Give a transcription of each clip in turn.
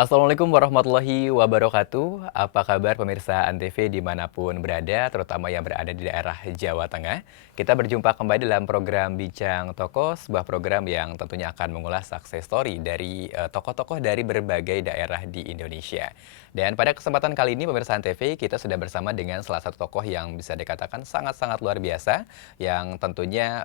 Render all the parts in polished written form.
Assalamualaikum warahmatullahi wabarakatuh. Apa kabar pemirsa Antv dimanapun berada, terutama yang berada di daerah Jawa Tengah. Kita berjumpa kembali dalam program Bincang Tokoh, sebuah program yang tentunya akan mengulas success story dari tokoh-tokoh dari berbagai daerah di Indonesia. Dan pada kesempatan kali ini pemirsa Antv, kita sudah bersama dengan salah satu tokoh yang bisa dikatakan sangat-sangat luar biasa, yang tentunya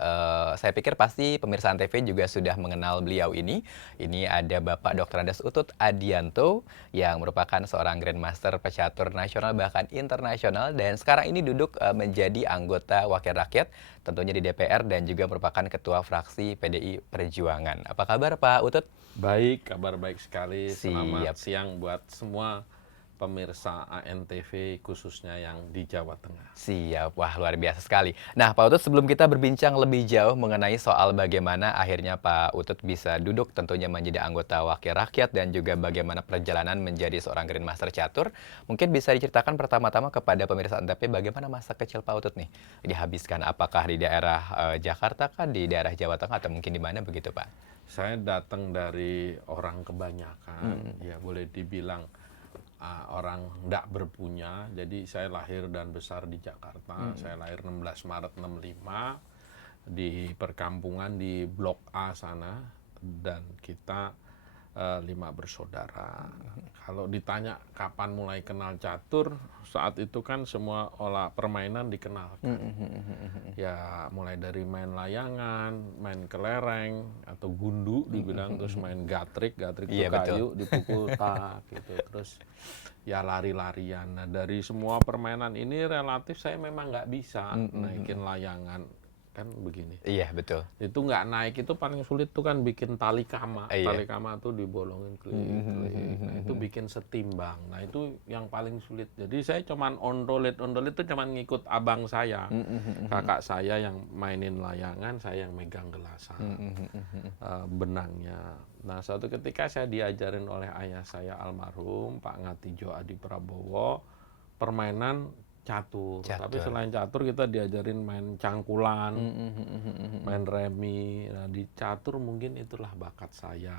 saya pikir pasti pemirsa Antv juga sudah mengenal beliau ini. Ini ada Bapak Dr. Andes Utut Adianto yang merupakan seorang Grandmaster pecatur nasional bahkan internasional dan sekarang ini duduk menjadi anggota Wakil Rakyat tentunya di DPR dan juga merupakan Ketua Fraksi PDI Perjuangan. Apa kabar Pak Utut? Baik, kabar baik sekali. Selamat Siap. siang buat semua pemirsa ANTV khususnya yang di Jawa Tengah. Siap, wah luar biasa sekali. Nah Pak Utut, sebelum kita berbincang lebih jauh mengenai soal bagaimana akhirnya Pak Utut bisa duduk tentunya menjadi anggota Wakil Rakyat dan juga bagaimana perjalanan menjadi seorang Grandmaster Catur, mungkin bisa diceritakan pertama-tama kepada pemirsa Antv bagaimana masa kecil Pak Utut nih dihabiskan, apakah di daerah Jakarta kah, di daerah Jawa Tengah atau mungkin di mana begitu Pak? Saya datang dari orang kebanyakan, ya boleh dibilang orang ndak berpunya. Jadi saya lahir dan besar di Jakarta. Saya lahir 16 Maret 65 di perkampungan di Blok A sana dan kita 5 bersaudara. Kalau ditanya kapan mulai kenal catur, saat itu kan semua olah permainan dikenalkan. Ya mulai dari main layangan, main kelereng atau gundu dibilang, terus main gatrik itu Iya betul. kayu dipukul tak gitu. Terus ya lari-larian. Nah dari semua permainan ini relatif saya memang nggak bisa naikin layangan kan begini. Iya betul. Itu nggak naik itu paling sulit tuh kan bikin tali kama. Iya. Tali kama tuh dibolongin klik. Nah itu bikin setimbang. Nah itu yang paling sulit. Jadi saya cuman ondolet itu cuman ngikut abang saya. Kakak saya yang mainin layangan, saya yang megang gelasan. Benangnya. Nah suatu ketika saya diajarin oleh ayah saya almarhum Pak Ngatijo Adi Prabowo permainan catur. Tapi Catur. selain catur kita diajarin main cangkulan, main remi. Nah di catur mungkin itulah bakat saya.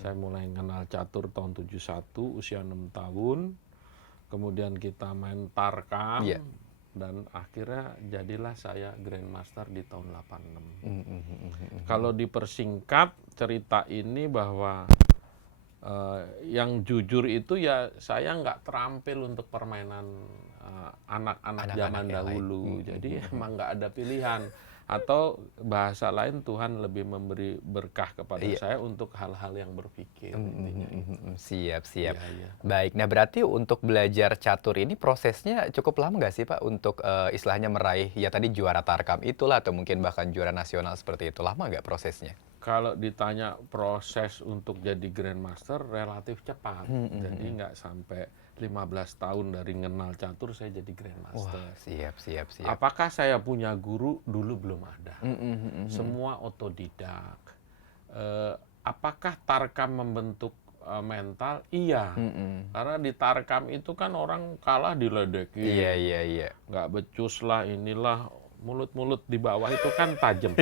Saya mulai kenal catur tahun 71, usia 6 tahun. Kemudian kita main tarkam. Iya. Dan akhirnya jadilah saya Grandmaster di tahun 86. Kalau dipersingkat cerita ini bahwa yang jujur itu ya saya nggak terampil untuk permainan anak-anak Anak-anak zaman yang lain. dahulu. Jadi emang nggak ada pilihan. Atau bahasa lain Tuhan lebih memberi berkah kepada Iya. saya untuk hal-hal yang berpikir. Intinya itu. Siap, siap. Iya, iya. Baik, nah berarti untuk belajar catur ini prosesnya cukup lama nggak sih Pak untuk istilahnya meraih ya tadi juara tarkam itulah atau mungkin bahkan juara nasional seperti itu, lama nggak prosesnya? Kalau ditanya proses untuk jadi Grandmaster relatif cepat. Jadi nggak sampai 15 tahun dari kenal catur saya jadi Wah, Grandmaster. siap, siap, siap. Apakah saya punya guru? Dulu belum ada. Semua otodidak. Apakah tarkam membentuk mental? Iya. Karena di tarkam itu kan orang kalah diledekin. Iya, iya, iya. Nggak becus lah, inilah. Mulut-mulut di bawah itu kan tajam.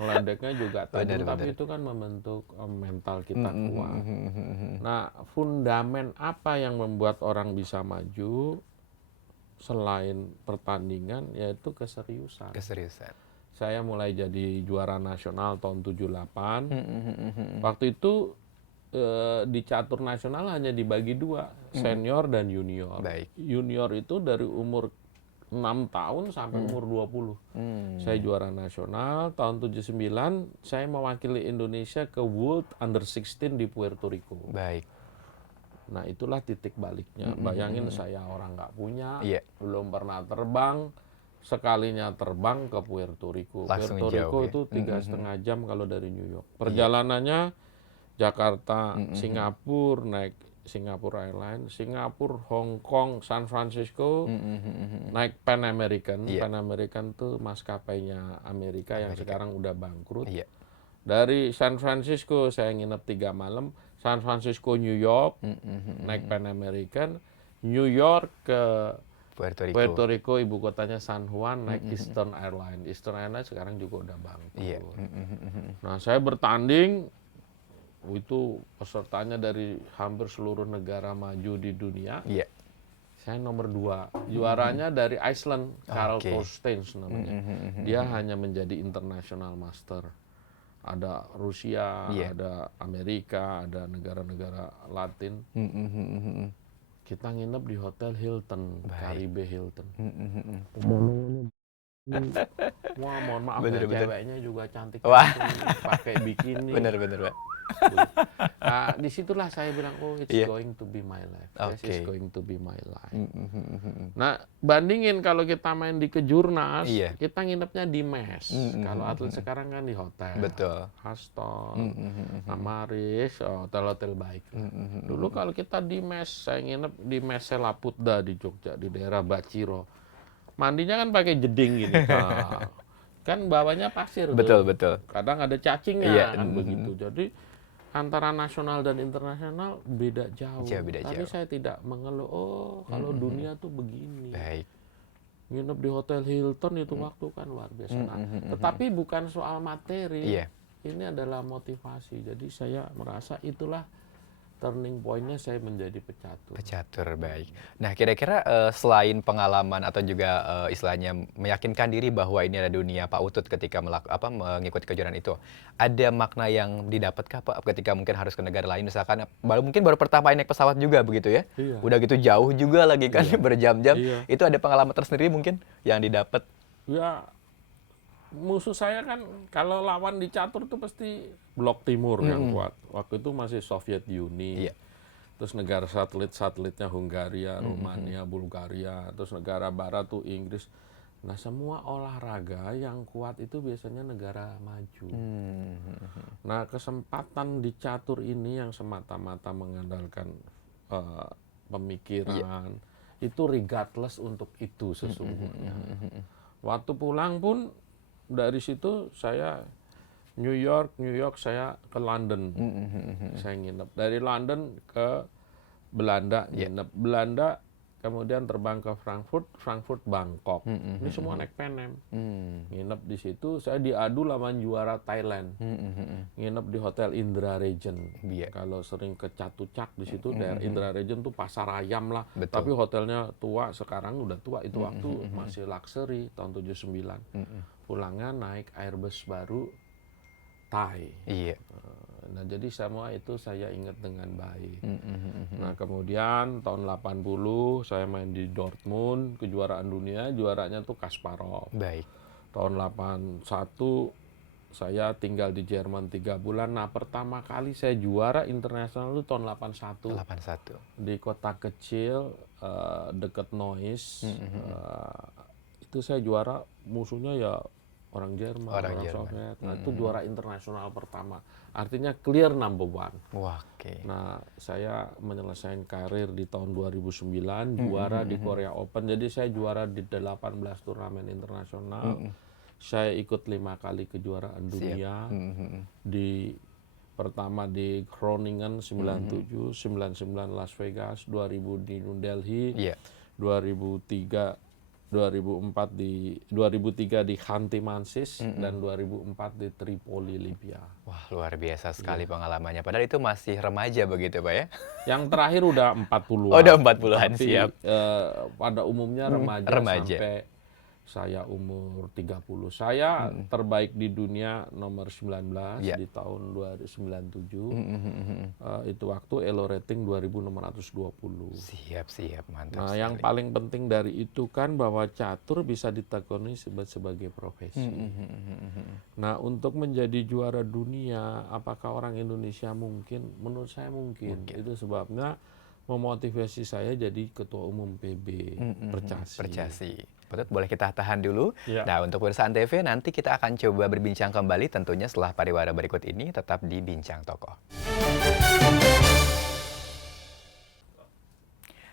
Ngeledeknya juga tajam, Benar, tapi benar. itu kan membentuk mental kita kuat. Nah, fundamen apa yang membuat orang bisa maju selain pertandingan yaitu keseriusan. Keseriusan. Saya mulai jadi juara nasional tahun 78. Waktu itu di catur nasional hanya dibagi dua, senior dan junior. Baik. Junior itu dari umur 6 tahun sampai umur 20. Saya juara nasional tahun 79, saya mewakili Indonesia ke World Under 16 di Puerto Rico. Baik. Nah itulah titik baliknya. Bayangin saya orang nggak punya, Iya. belum pernah terbang, sekalinya terbang ke Puerto Rico. Langsung Puerto Rico jauh ya? itu 3,5 jam kalau dari New York. Perjalanannya Jakarta, Singapura, naik Singapore Airlines, Singapura, Hong Kong, San Francisco, naik Pan American. Iya. Pan American tuh maskapainya Amerika yang sekarang udah bangkrut. Iya. Dari San Francisco saya nginep 3 malam, San Francisco New York, naik Pan American, New York ke Puerto Rico. Puerto Rico ibu kotanya San Juan, naik Eastern Airlines. Eastern Airlines sekarang juga udah bangkrut. Iya. Nah saya bertanding itu pesertanya dari hampir seluruh negara maju di dunia. Iya. Saya nomor 2. Juaranya dari Iceland, Karl Oke. Thorsteins namanya. Dia hanya menjadi international master. Ada Rusia, Iya. ada Amerika, ada negara-negara Latin. Kita nginep di Hotel Hilton, Baik. Caribe Hilton. Wah, mohon maaf ya, Bener. ceweknya juga cantik, Wah. pakai bikini. Bener, Pak. Nah, disitulah saya bilang, oh, it's Iya. going to be my life. Yes, Oke. it's going to be my life. Nah, bandingin kalau kita main di Kejurnas, Iya. kita nginepnya di mes. Kalau atlet sekarang kan di hotel. Betul. Haston, Amaris, hotel-hotel baik. Dulu kalau kita di mes, saya nginep di mes Selaputda di Jogja, di daerah Baciro. Mandinya kan pakai jeding gini. Nah, kan bawahnya pasir tuh. Betul. Kadang ada cacingnya Iya. kan begitu. Jadi antara nasional dan internasional beda jauh. Beda Tapi jauh. saya tidak mengeluh, oh kalau dunia tuh begini. Baik. Nginep di Hotel Hilton itu waktu kan luar biasa. Nah, tetapi bukan soal materi. Iya. Ini adalah motivasi. Jadi saya merasa itulah turning point-nya saya menjadi pecatur. Pecatur, baik. Nah, kira-kira selain pengalaman atau juga istilahnya meyakinkan diri bahwa ini ada dunia Pak Utut ketika mengikuti kejuaraan itu, ada makna yang didapatkan Pak ketika mungkin harus ke negara lain, misalkan mungkin baru pertama naik pesawat juga begitu ya? Iya. Udah gitu jauh juga lagi kan berjam-jam. Iya. Itu ada pengalaman tersendiri mungkin yang didapat? Ya, musuh saya kan kalau lawan di catur tuh pasti blok timur yang kuat. Waktu itu masih Soviet Uni. Iya. Terus negara satelitnya Hungaria, Rumania, Bulgaria. Terus negara barat tuh Inggris. Nah, semua olahraga yang kuat itu biasanya negara maju. Nah, kesempatan di catur ini yang semata-mata mengandalkan pemikiran, itu regardless untuk itu sesungguhnya. Waktu pulang pun dari situ saya New York saya ke London. Saya nginep. Dari London ke Belanda nginep. Belanda kemudian terbang ke Frankfurt Bangkok. Ini semua naik Pan Am. Nginep di situ, saya diadu lawan juara Thailand. Nginep di Hotel Indra Regent. Iya. Kalau sering ke Chatuchak di situ daerah Indra Regent tuh pasar ayam lah. Betul. Tapi hotelnya tua, sekarang udah tua. Itu waktu masih luxury tahun 79. Pulangnya naik Airbus baru Thai. Iya. Nah, jadi semua itu saya ingat dengan baik. Nah, kemudian tahun 80 saya main di Dortmund, kejuaraan dunia, juaranya tuh Kasparov. Baik. Tahun 81 saya tinggal di Jerman 3 bulan. Nah, pertama kali saya juara internasional itu tahun 81. 81. Di kota kecil dekat Neuss. Itu saya juara, musuhnya ya orang Jerman, orang Soviet. Nah, itu juara internasional pertama. Artinya clear number 1. Wah, oke. Nah, saya menyelesaikan karir di tahun 2009, juara di Korea Open. Jadi saya juara di 18 turnamen internasional. Saya ikut 5 kali kejuaraan dunia. Pertama di Groningen 97, 99 Las Vegas, 2000 di New Delhi, Iya. 2003 di Khanti Mansis, dan 2004 di Tripoli, Libya. Wah, luar biasa sekali pengalamannya. Padahal itu masih remaja begitu, Pak ya? Yang terakhir udah 40-an. Oh, udah 40-an, Tapi, siap. pada umumnya remaja sampai saya umur 30. Saya terbaik di dunia nomor 19 di tahun 1997. Itu waktu elo rating 2620. Siap, mantap Nah, sekali. yang paling penting dari itu kan bahwa catur bisa ditekuni sebagai profesi. Nah, untuk menjadi juara dunia, apakah orang Indonesia mungkin? Menurut saya mungkin. Itu sebabnya memotivasi saya jadi ketua umum PB Percasi. Betul, boleh kita tahan dulu. Ya. Nah, untuk pemirsa Antv nanti kita akan coba berbincang kembali tentunya setelah pariwara berikut ini, tetap di Bincang Tokoh.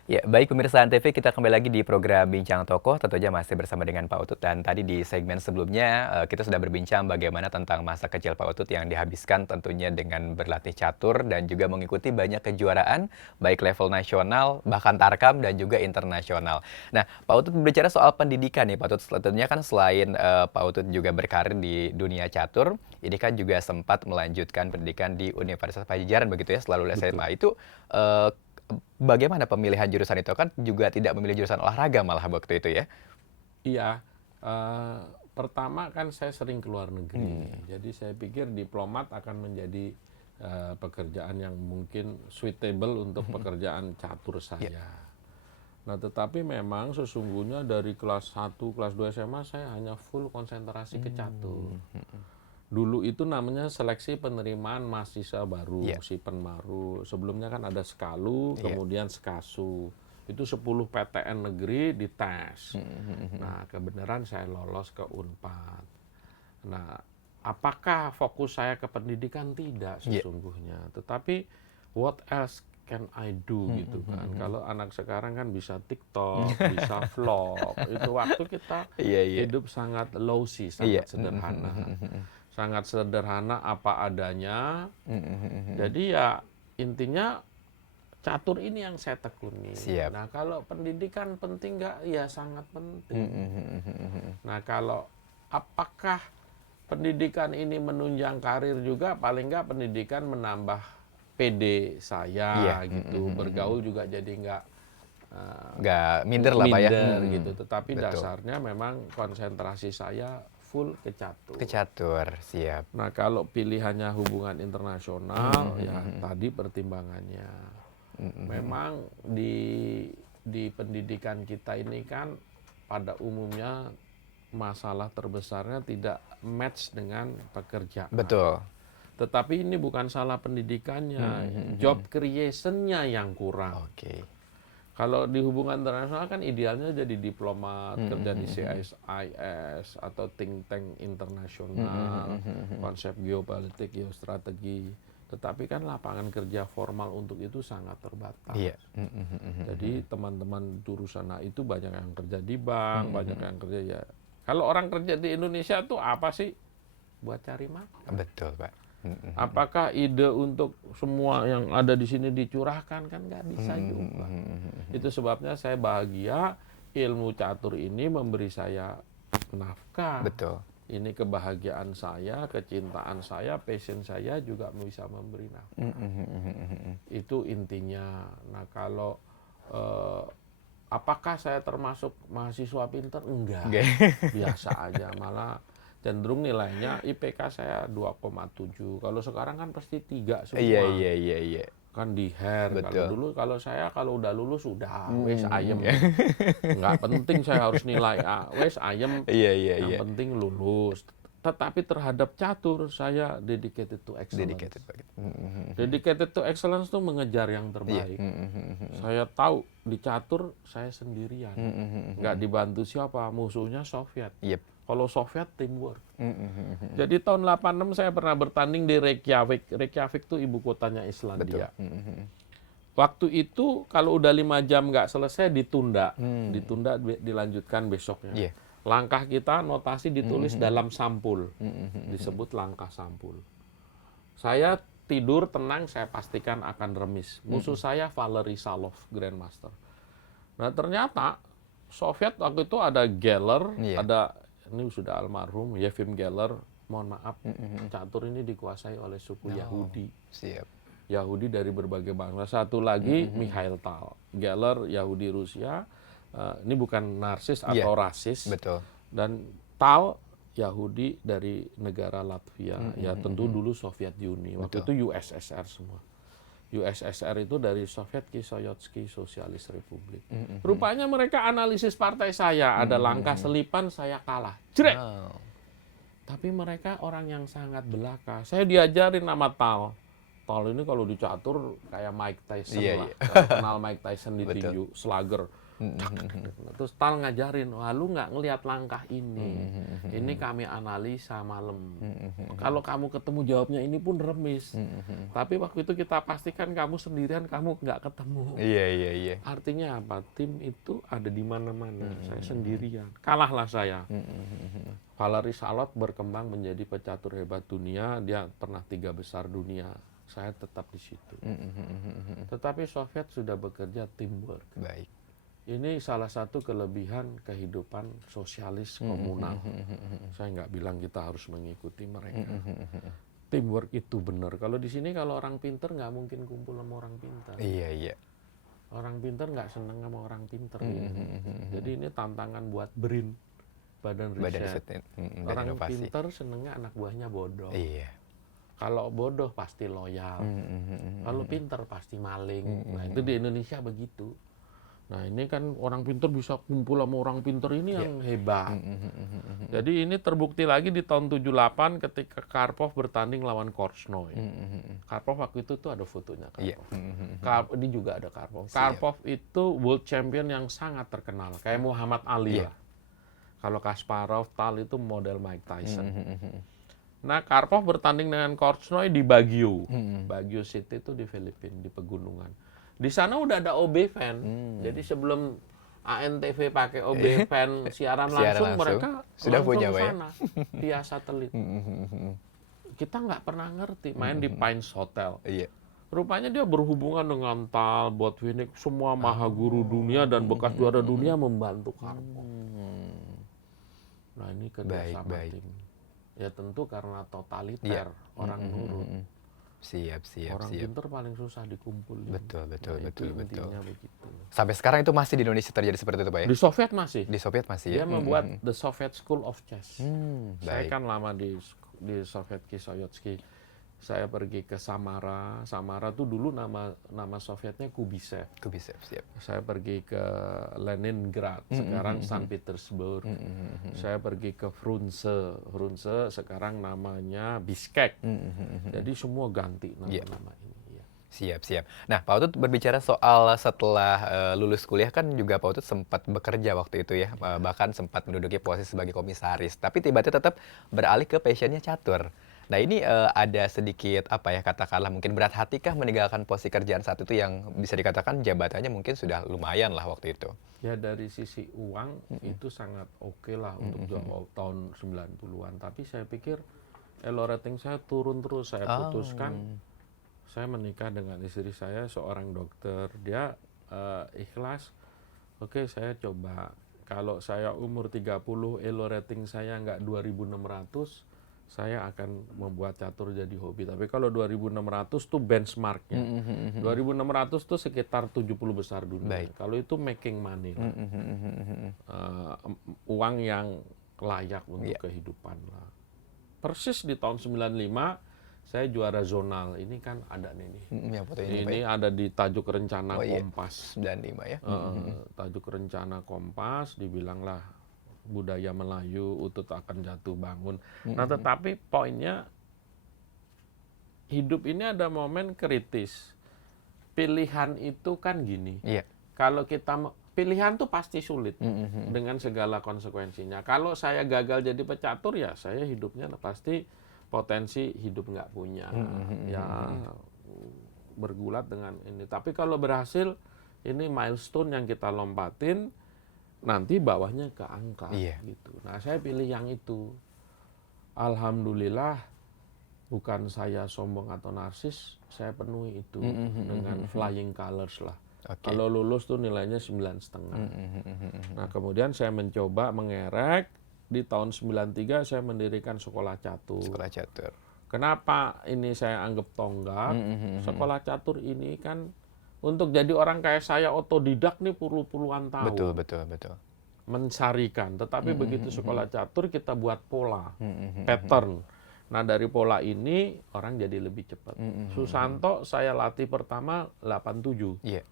Ya, baik pemirsa Antv, kita kembali lagi di program Bincang Tokoh, tentu saja masih bersama dengan Pak Utut. Dan tadi di segmen sebelumnya kita sudah berbincang bagaimana tentang masa kecil Pak Utut yang dihabiskan tentunya dengan berlatih catur dan juga mengikuti banyak kejuaraan, baik level nasional, bahkan tarkam dan juga internasional. Nah, Pak Utut berbicara soal pendidikan nih Pak Utut, tentunya kan selain Pak Utut juga berkarir di dunia catur, ini kan juga sempat melanjutkan pendidikan di Universitas Pajajaran begitu ya, setelah lulus Betul. SMA. Itu eh, bagaimana pemilihan jurusan itu? Kan juga tidak memilih jurusan olahraga malah waktu itu ya? Iya, eee, pertama kan saya sering ke luar negeri, Hmm, jadi saya pikir diplomat akan menjadi, pekerjaan yang mungkin suitable untuk pekerjaan catur ya. saya. Nah, tetapi memang sesungguhnya dari kelas 1, kelas 2 SMA saya hanya full konsentrasi ke catur. Mmm, mhm. Dulu itu namanya seleksi penerimaan mahasiswa baru, Iya, SIPEN baru. Sebelumnya kan ada SKALU, iya. kemudian SKASU. Itu 10 PTN negeri dites. Mhm, mhm, mhm. Nah, kebenaran saya lolos ke Unpad. Nah, apakah fokus saya ke pendidikan? Tidak Iya. sesungguhnya. Tetapi what else can I do Mhm, gitu mhm, kan. mhm. Kalau anak sekarang kan bisa TikTok, bisa vlog. Itu waktu kita Iya, iya. hidup sangat low sih, Iya. sangat Mhm, mhm, sederhana. mhm, mhm. Sangat sederhana apa adanya. Mhm, mhm, mhm. Jadi ya intinya catur ini yang saya tekuni. Siap. Nah, kalau pendidikan penting nggak? Ya sangat Mhm, penting. mhm, mhm, mhm. Nah, kalau apakah pendidikan ini menunjang karir juga? Paling nggak pendidikan menambah PD Iya. saya Mhm, gitu. mhm, mhm. Bergaul juga jadi nggak eh, Nggak minder lah Pak ya? minder gitu. Mhm. Tetapi Betul. dasarnya memang konsentrasi saya full ke Ke catur. catur, siap. Nah, kalau pilihannya hubungan Mhm, internasional, mhm, ya mhm. tadi pertimbangannya. Mhm, mhm. Memang di pendidikan kita ini kan pada umumnya masalah terbesarnya tidak match dengan pekerjaan. Betul. Tetapi ini bukan salah Mhm, pendidikannya, mhm, job mhm. creation-nya yang kurang. Oke. Kalau di hubungan internasional kan idealnya jadi diplomat, Mhm, kerja di mhm, mhm. CSIS atau think tank Mhm, mhm, internasional, mhm, mhm. konsep geopolitik, geostrategi. Tetapi kan lapangan kerja formal untuk itu sangat terbatas. Iya. Mhm, mhm, mhm, Jadi mhm. teman-teman jurusan A itu banyak yang kerja di Mhm, bank, banyak mhm. yang kerja ya. Kalau orang kerja di Indonesia tuh apa sih? Buat cari makan. Betul, Pak. Mhm, mhm. Apakah ide untuk semua yang ada di sini dicurahkan? Kan nggak Mhm, bisa mhm, juga. mhm, mhm. Itu sebabnya saya bahagia ilmu catur ini memberi saya nafkah. Betul. Ini kebahagiaan saya, kecintaan saya, passion saya juga bisa memberi Mhm, nafkah. mhm, mhm, mhm. Itu intinya. Nah, kalau eh, apakah saya termasuk mahasiswa pinter? Enggak. Oke. Biasa aja, malah cenderung nilainya IPK saya 2,7. Kalau sekarang kan pasti 3 Iya, semua. iya, iya, iya. Kan di hair. Kalau Betul. dulu kalau saya kalau udah lulus udah wes Mhm. ayem. Nggak penting saya harus nilai A, wes ayem, Iya, iya, yang iya. penting lulus. Tetapi terhadap catur saya dedicated to excellence. Dedicated banget. Mhm, mhm, mhm. Dedicated to excellence tuh mengejar yang Iya. terbaik. Mhm, mhm, mhm. Saya tahu di catur saya sendirian. Mhm, mhm, Nggak mhm. dibantu siapa, musuhnya Soviet. Yep. Kalau Soviet teamwork. Mhm, mhm, mhm. Jadi tahun 86 saya pernah bertanding di Reykjavik. Reykjavik itu ibu kotanya Betul. Islandia. Mhm, mhm. Waktu itu kalau udah 5 jam nggak selesai ditunda. Hmm. Ditunda dilanjutkan besoknya. Iya. Langkah kita notasi Mhm, ditulis mhm. dalam sampul. Mhm, mhm, mhm. Disebut langkah sampul. Saya tidur tenang, saya pastikan akan remis. Musuh Mhm. saya Valery Salov, Grandmaster. Nah, ternyata Soviet waktu itu ada Geller, Iya. ada ini sudah almarhum Yefim Geller. Mohon maaf, Mhm, mhm. catur ini dikuasai oleh suku Oh, Yahudi. siap. Yahudi dari berbagai bangsa. Satu Mhm, lagi mhm. Mikhail Tal. Geller Yahudi Rusia. Ini bukan narsis Iya, atau rasis. betul. Dan Tal Yahudi dari negara Latvia. Mhm, Ya mhm, tentu mhm. dulu Soviet Uni. Waktu Betul. itu USSR semua. USSR itu dari Sovietski Soyotski Sosialis Republik. Mhm, mhm. Rupanya mereka analisis partai saya. Ada Mhm, langkah mhm. selipan, saya kalah. Jrek! Wow. Tapi mereka orang yang sangat belaka. Saya diajarin nama Tal. Tal ini kalau dicatur kayak Mike Tyson Iya, lah. iya. Kalau kenal Mike Tyson di Betul. tinju, slugger. Terus Tal ngajarin, wah lu nggak ngelihat langkah ini. Ini kami analisa malam. Kalau kamu ketemu jawabnya ini pun remis. Tapi waktu itu kita pastikan kamu sendirian, kamu nggak ketemu. Iya, iya, iya. Artinya apa? Tim itu ada di mana-mana. Saya sendirian. Kalahlah saya. Valery Salot berkembang menjadi pecatur hebat dunia. Dia pernah 3 besar dunia. Saya tetap di situ. Tetapi Soviet sudah bekerja teamwork. Baik. Ini salah satu kelebihan kehidupan sosialis komunal. Saya nggak bilang kita harus mengikuti mereka. Teamwork itu benar. Kalau di sini kalau orang pinter nggak mungkin kumpul sama orang pinter. Iya, iya. Orang pinter nggak seneng sama orang pinter. Jadi ini tantangan buat BRIN, Badan Riset. Dan Orang inovasi. pinter senengnya anak buahnya bodoh. Iya. Kalau bodoh pasti loyal. Kalau pinter pasti maling. Nah itu di Indonesia begitu. Nah ini kan orang pinter bisa kumpul sama orang pinter ini yang hebat. Jadi ini terbukti lagi di tahun 78 ketika Karpov bertanding lawan Korchnoi. Karpov waktu itu tuh ada fotonya. Iya. Ini juga ada Karpov. Karpov itu world champion yang sangat terkenal. Kayak Muhammad Ali lah. Kalau Kasparov, Tal itu model Mike Tyson. Nah, Karpov bertanding dengan Korchnoi di Baguio. Baguio City itu di Filipina, di pegunungan. Di sana udah ada OB fan. Jadi sebelum ANTV pakai OB fan siaran langsung, mereka sudah langsung punya, Pak, ya? sana via satelit. Kita nggak pernah ngerti, main di Pines Hotel. Iya. Rupanya dia berhubungan dengan Tal, Botvinnik, semua maha guru dunia dan bekas juara dunia membantu Karpov. Nah ini kerjasama tim. Ya tentu karena totaliter, orang nurut. Siap. Orang pinter paling susah dikumpulin. Betul. Intinya begitu. Sampai sekarang itu masih di Indonesia terjadi seperti itu, Pak, ya? Di Soviet masih. Di Soviet masih, Dia ya? membuat The Soviet School of Chess. Saya Baik. kan lama di Soviet Kisoyotsky. Saya pergi ke Samara. Samara tuh dulu nama Sovietnya Kubisev. Kubisev, siap. Saya pergi ke Leningrad, sekarang Saint Petersburg. Saya pergi ke Frunze. Frunze sekarang namanya Bishkek. Jadi semua ganti nama-nama ini. Ya. Siap. Nah, Pak Utut berbicara soal setelah lulus kuliah kan juga Pak Utut sempat bekerja waktu itu ya, bahkan sempat menduduki posisi sebagai komisaris. Tapi tiba-tiba tetap beralih ke passionnya catur. Nah ini ada sedikit katakanlah mungkin berat hati kah meninggalkan posisi kerjaan saat itu yang bisa dikatakan jabatannya mungkin sudah lumayan lah waktu itu. Ya dari sisi uang itu sangat oke lah untuk tahun 90-an. Tapi saya pikir elo rating saya turun terus. Saya putuskan saya menikah dengan istri saya seorang dokter. Dia ikhlas. Oke, saya coba. Kalau saya umur 30 elo rating saya nggak 2.600, saya akan membuat catur jadi hobi. Tapi kalau 2.600 tuh benchmarknya. 2.600 tuh sekitar 70 besar dunia. Baik. Kalau itu making money lah. Uang yang layak untuk kehidupan lah. Persis di tahun 95 saya juara zonal. Ini kan ada nih. Yang foto ini, Ini ada di Tajuk Rencana Kompas. 95 ya. Tajuk Rencana Kompas dibilanglah budaya Melayu, Utut akan jatuh bangun. Nah, tetapi poinnya hidup ini ada momen kritis. Pilihan itu kan gini. Iya. Kalau kita pilihan tuh pasti sulit dengan segala konsekuensinya. Kalau saya gagal jadi pecatur ya saya hidupnya pasti potensi hidup nggak punya. Ya bergulat dengan ini. Tapi kalau berhasil ini milestone yang kita lompatin. Nanti bawahnya ke angka gitu. Nah, saya pilih yang itu. Alhamdulillah bukan saya sombong atau narsis, saya penuhi itu dengan flying colors lah. Kalau lulus tuh nilainya 9,5. Nah, kemudian saya mencoba mengerek. Di tahun 93 saya mendirikan sekolah catur. Sekolah catur. Kenapa ini saya anggap tonggak? Sekolah catur ini kan untuk jadi orang kayak saya otodidak nih puluhan tahun. Betul. Mencarikan. Tetapi begitu sekolah catur kita buat pola, pattern. Nah dari pola ini orang jadi lebih cepat. Susanto saya latih pertama 87. Iya.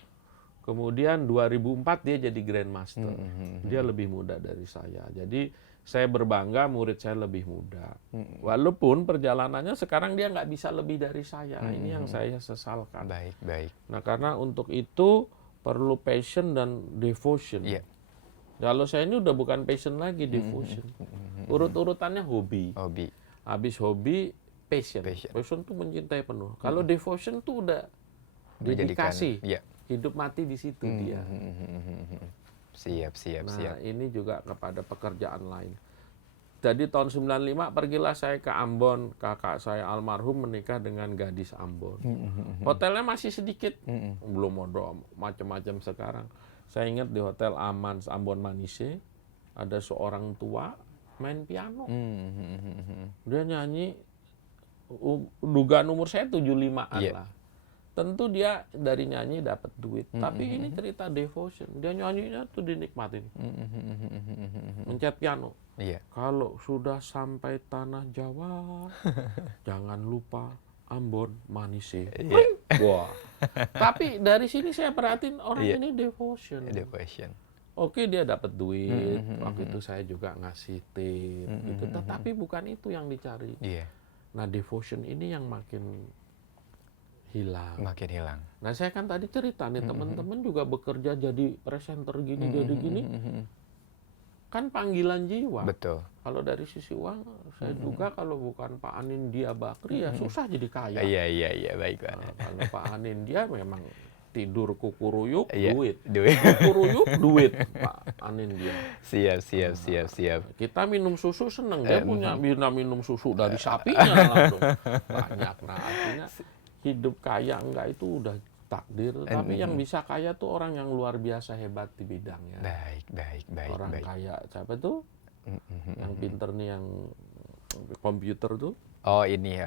Kemudian 2004 dia jadi Grandmaster. Dia lebih muda dari saya. Jadi saya berbangga murid saya lebih muda. Walaupun perjalanannya sekarang dia nggak bisa lebih dari saya. Ini yang saya sesalkan. Baik. Nah karena untuk itu perlu passion dan devotion. Iya. Kalau saya ini udah bukan passion lagi, devotion. Urut-urutannya hobi. Hobi. Habis hobi, passion. Passion. Passion tuh mencintai penuh. Kalau devotion tuh udah Menjadikan, dedikasi. iya. Hidup mati di situ dia. Siap. Nah, ini juga kepada pekerjaan lain. Jadi tahun 95 pergilah saya ke Ambon, kakak saya almarhum menikah dengan gadis Ambon. Hotelnya masih sedikit, belum ada macam-macam sekarang. Saya ingat di Hotel Aman Ambon Manise ada seorang tua main piano. Dia nyanyi, dugaan umur saya 75-an lah. Tentu dia dari nyanyi dapat duit, tapi ini cerita devotion. Dia nyanyinya tuh dinikmatin. Mencet piano. Iya. Kalau sudah sampai tanah Jawa, jangan lupa Ambon Manise. Wah. Tapi dari sini saya perhatiin orang ini devotion. Devotion. Oke, dia dapat duit. Waktu itu saya juga ngasih tip gitu. Tetapi bukan itu yang dicari. Iya. Nah, devotion ini yang makin hilang. Makin hilang. Nah, saya kan tadi cerita nih, teman-teman juga bekerja jadi presenter gini, jadi gini. Kan panggilan jiwa. Betul. Kalau dari sisi uang, saya juga kalau bukan Pak Anindya Bakri ya susah jadi kaya. Iya, baik Pak. Nah, kalau Pak Anindya memang tidur kukuruyuk, Iya, duit. duit. Kukuruyuk, duit, Pak Anindya. Siap. Kita minum susu seneng, dia punya minum susu dari sapinya langsung. Banyak, nah artinya hidup kaya enggak itu udah takdir, tapi yang bisa kaya tuh orang yang luar biasa hebat di bidangnya. Baik. Orang kaya siapa tuh? Yang pinter nih, yang komputer tuh? Oh ini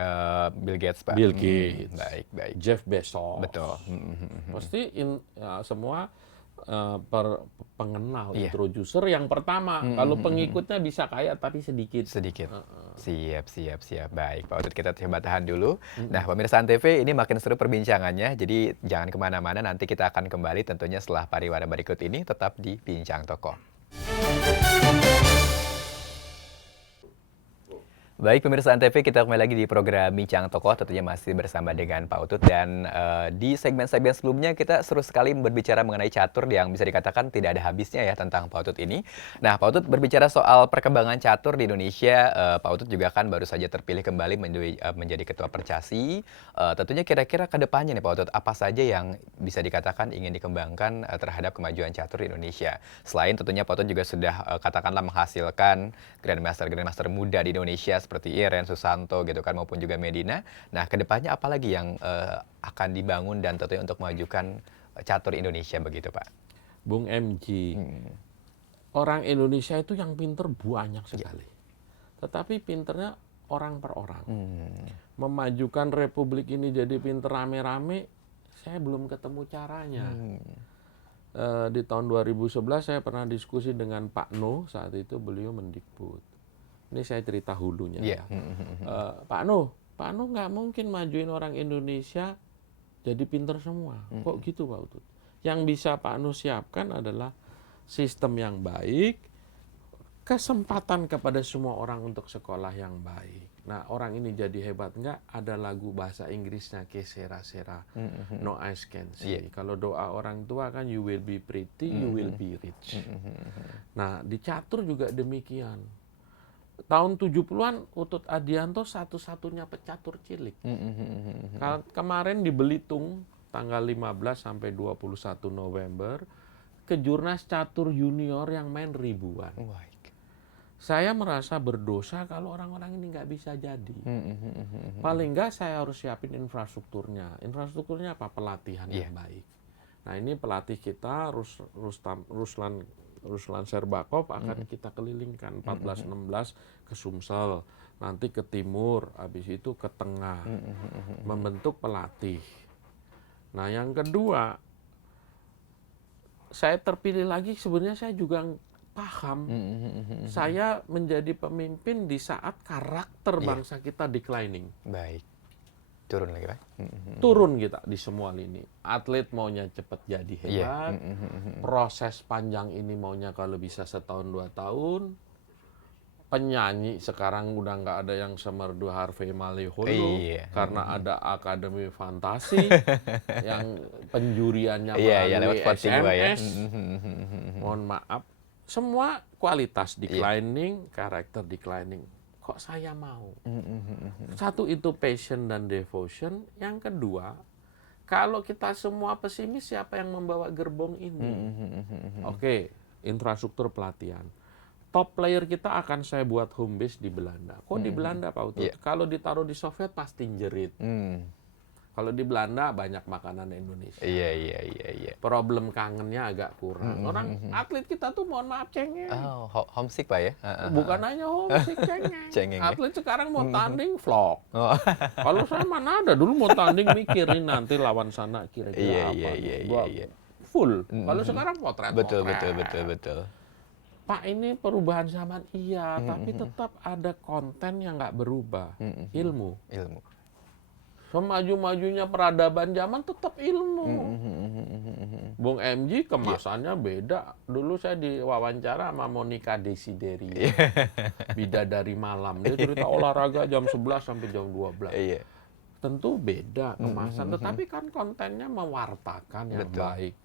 Bill Gates Pak. Bill Gates. Baik. Jeff Bezos. Betul. Pasti semua pengenal, Iya. introducer yang pertama. Kalau pengikutnya bisa kaya tapi sedikit. Siap. Baik, Pak Utut, kita coba tahan dulu. Nah, pemirsa Antv, ini makin seru perbincangannya, jadi jangan kemana-mana, nanti kita akan kembali tentunya setelah pariwara berikut ini, tetap di Bincang Tokoh. Baik, pemirsa Antv, kita kembali lagi di program Bincang Tokoh, tentunya masih bersama dengan Pak Utut. Dan di segmen-segmen sebelumnya kita seru sekali berbicara mengenai catur yang bisa dikatakan tidak ada habisnya ya tentang Pak Utut ini. Nah, Pak Utut berbicara soal perkembangan catur di Indonesia, Pak Utut juga kan baru saja terpilih kembali menjadi Ketua Percasi. Tentunya kira-kira ke depannya nih Pak Utut, apa saja yang bisa dikatakan ingin dikembangkan terhadap kemajuan catur di Indonesia? Selain tentunya Pak Utut juga sudah katakanlah menghasilkan Grandmaster muda di Indonesia seperti Iren, Susanto gitu kan, maupun juga Medina. Nah, kedepannya apa lagi yang akan dibangun dan tentunya untuk memajukan catur Indonesia begitu Pak? Bung MG, orang Indonesia itu yang pinter banyak sekali. Tetapi pinternya orang per orang. Memajukan Republik ini jadi pinter rame-rame, saya belum ketemu caranya. Di tahun 2011 saya pernah diskusi dengan Pak Noh, saat itu beliau Mendikbud. Ini saya cerita hulunya. Pak Noh nggak mungkin majuin orang Indonesia jadi pinter semua. Kok gitu Pak Utut? Yang bisa Pak Noh siapkan adalah sistem yang baik, kesempatan kepada semua orang untuk sekolah yang baik. Nah, orang ini jadi hebat nggak? Ada lagu bahasa Inggrisnya, Que Sera Sera, No Eyes Can See. Kalau doa orang tua kan, you will be pretty, you will be rich. Nah, di catur juga demikian. Tahun 70-an Utut Adianto satu-satunya pecatur cilik. Kemarin di Belitung tanggal 15 sampai 21 November Kejurnas Catur Junior yang main ribuan. Saya merasa berdosa kalau orang-orang ini nggak bisa jadi. Paling nggak saya harus siapin infrastrukturnya. Infrastrukturnya apa? Pelatihan yang baik. Nah, ini pelatih kita Ruslan Serbakov akan kita kelilingkan 14-16 ke Sumsel, nanti ke timur, habis itu ke tengah, membentuk pelatih. Nah, yang kedua, saya terpilih lagi, sebenarnya saya juga paham. Saya menjadi pemimpin di saat karakter bangsa kita declining. Baik. Turun lagi Pak? Turun kita di semua lini. Atlet maunya cepat jadi hebat. Proses panjang ini maunya kalau bisa setahun 2 tahun. penyanyi sekarang udah nggak ada yang semerdu Harvey Maleholo Iya. karena ada Akademi Fantasi yang penjuriannya Iya, iya lewat melalui voting Pak ya. SMS. Mohon maaf, semua kualitas declining, karakter declining. Kok saya mau? Satu itu passion dan devotion. Yang kedua, kalau kita semua pesimis, siapa yang membawa gerbong ini? Oke, infrastruktur pelatihan. Top player kita akan saya buat home base di Belanda. Kok di Belanda Pak Utut? Kalau ditaruh di Soviet pasti jerit. Kalau di Belanda banyak makanan Indonesia. Iya. Problem kangennya agak kurang. Orang atlet kita tuh mohon maaf cengeng. Oh, homesick Pak ya? Bukan hanya homesick, cengeng. Cengeng ya? Atlet sekarang mau tanding vlog. Oh. Kalau saya mana ada dulu mau tanding mikirin nanti lawan sana kira-kira apa. Iya. Full. Kalau sekarang potret. Betul. Pak, ini perubahan zaman iya, tapi tetap ada konten yang nggak berubah. Ilmu. Semaju-majunya peradaban zaman tetap ilmu. Bung MJ kemasannya beda. Dulu saya diwawancara sama Monica Desideria. Bidadari malam. Dia cerita olahraga jam 11 sampai jam 12. Iya. Tentu beda kemasan, tetapi kan kontennya mewartakan yang baik.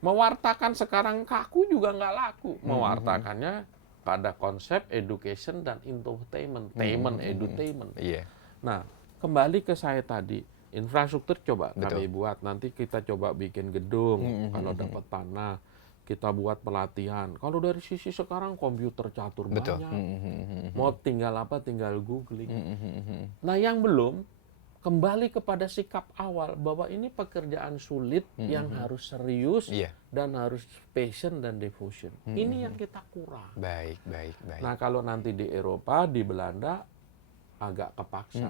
Mewartakan sekarang kaku juga nggak laku. Mewartakannya pada konsep education dan entertainment. Edutainment. Iya. Nah, kembali ke saya tadi. Infrastruktur coba kami buat. Nanti kita coba bikin gedung. Kalau dapat tanah, kita buat pelatihan. Kalau dari sisi sekarang komputer catur banyak. Mau tinggal apa, tinggal googling. Nah, yang belum, kembali kepada sikap awal bahwa ini pekerjaan sulit yang harus serius dan harus passion dan devotion. Ini yang kita kurang. Baik. Nah, kalau nanti di Eropa, di Belanda agak kepaksa.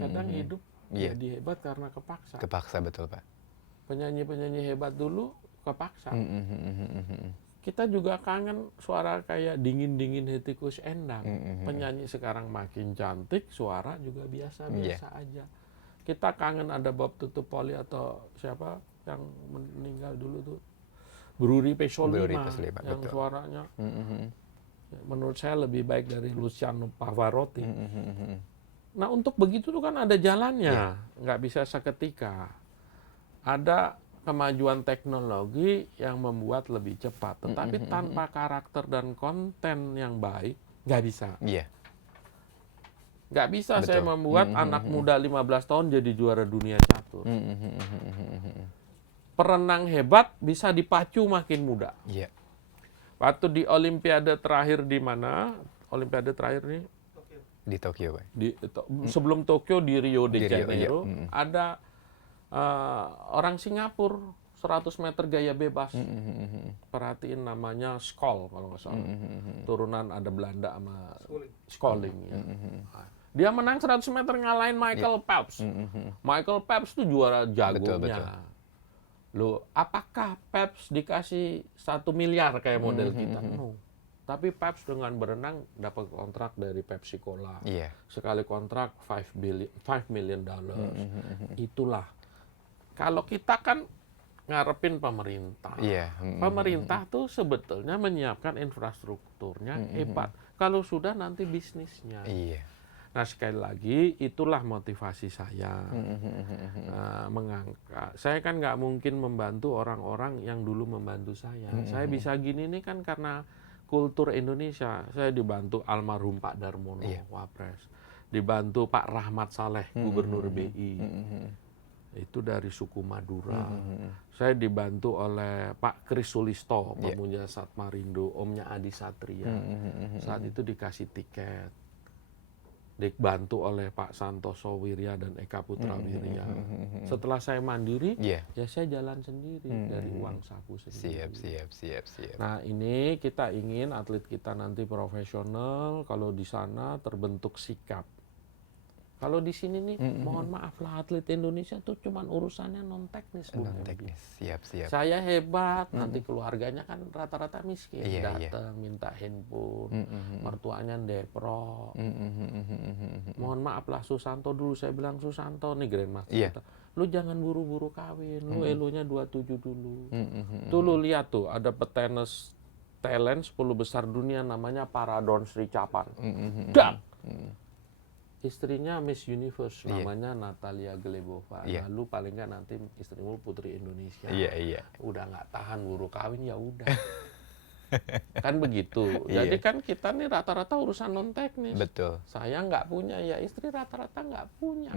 Kadang hidup jadi hebat karena kepaksa. Kepaksa betul Pak. Penyanyi-penyanyi hebat dulu kepaksa. Kita juga kangen suara kayak dingin-dingin Hetty Koes Endang. Penyanyi sekarang makin cantik, suara juga biasa-biasa aja. Kita kangen ada Bob Tutupoli atau siapa yang meninggal dulu tuh, Bruri Pesolima yang betul. suaranya menurut saya lebih baik dari Luciano Pavarotti. Nah, untuk begitu tuh kan ada jalannya, nggak bisa seketika. Ada kemajuan teknologi yang membuat lebih cepat, tetapi tanpa karakter dan konten yang baik nggak bisa. Nggak bisa saya membuat anak muda 15 tahun jadi juara dunia catur. Perenang hebat bisa dipacu makin muda. Waktu di Olimpiade terakhir di mana? Olimpiade terakhir nih? Di Tokyo Pak. Sebelum Tokyo di Rio de Janeiro, ada orang Singapura 100 meter gaya bebas. Perhatiin namanya Scholl kalau nggak salah. Turunan ada Belanda sama Scholing. Dia menang 100 meter ngalahin Michael Phelps. Michael Phelps itu juara jagonya. Loh, apakah Phelps dikasih 1 miliar kayak model kita? No. Tapi Phelps dengan berenang dapat kontrak dari Pepsi Cola. Sekali kontrak $5 million. Itulah. Kalau kita kan ngarepin pemerintah. Pemerintah tuh sebetulnya menyiapkan infrastrukturnya hebat. Kalau sudah nanti bisnisnya. Nah, sekali lagi itulah motivasi saya mengangkat. Saya kan nggak mungkin membantu orang-orang yang dulu membantu saya. Saya bisa gini nih kan karena kultur Indonesia. Saya dibantu almarhum Pak Darmono, Wapres. Dibantu Pak Rahmat Saleh, Gubernur BI. Itu dari suku Madura. Saya dibantu oleh Pak Kris Sulisto, pemuja Satmarindo, omnya Adi Satria. Saat itu dikasih tiket. Dibantu oleh Pak Santoso Wirya dan Eka Putra Wirya. Setelah saya mandiri, ya saya jalan sendiri dari uang saku sendiri. Siap. Nah, ini kita ingin atlet kita nanti profesional, kalau di sana terbentuk sikap. Kalau di sini nih, mohon maaf lah, atlet Indonesia tuh cuman urusannya non teknis. Siap. Saya hebat, nanti keluarganya kan rata-rata miskin, datang minta handphone, mertuanya depro. Mohon maaf lah, Susanto dulu saya bilang, Susanto nih Grandmaster, lu jangan buru-buru kawin, lu elunya 27 dulu. Tuh lu lihat tuh, ada petenis talent 10 besar dunia namanya Paradon Sri Capan. Dak! Istrinya Miss Universe namanya Natalia Glebova. Iya. Lalu paling nggak nanti istrimu Putri Indonesia. Iya. Udah nggak tahan buru kawin ya udah. Kan begitu. Iya. Jadi kan kita nih rata-rata urusan non teknis. Betul. Saya nggak punya, ya istri rata-rata nggak punya.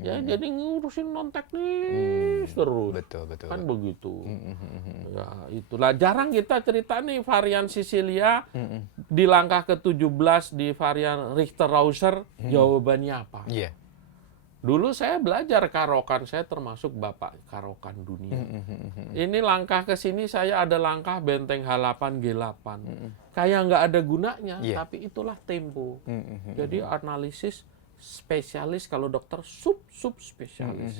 Ya jadi ngurusin non teknis terus. Betul. Kan begitu. Ya itulah jarang kita cerita nih varian Sicilia di langkah ke-17 di varian Richter-Rauser jawabannya apa? Iya. Dulu saya belajar karokan, saya termasuk bapak karokan dunia. Ini langkah ke sini saya ada langkah benteng H8 G8. Kayak nggak ada gunanya, tapi itulah tempo. Jadi analisis spesialis, kalau dokter sub spesialis.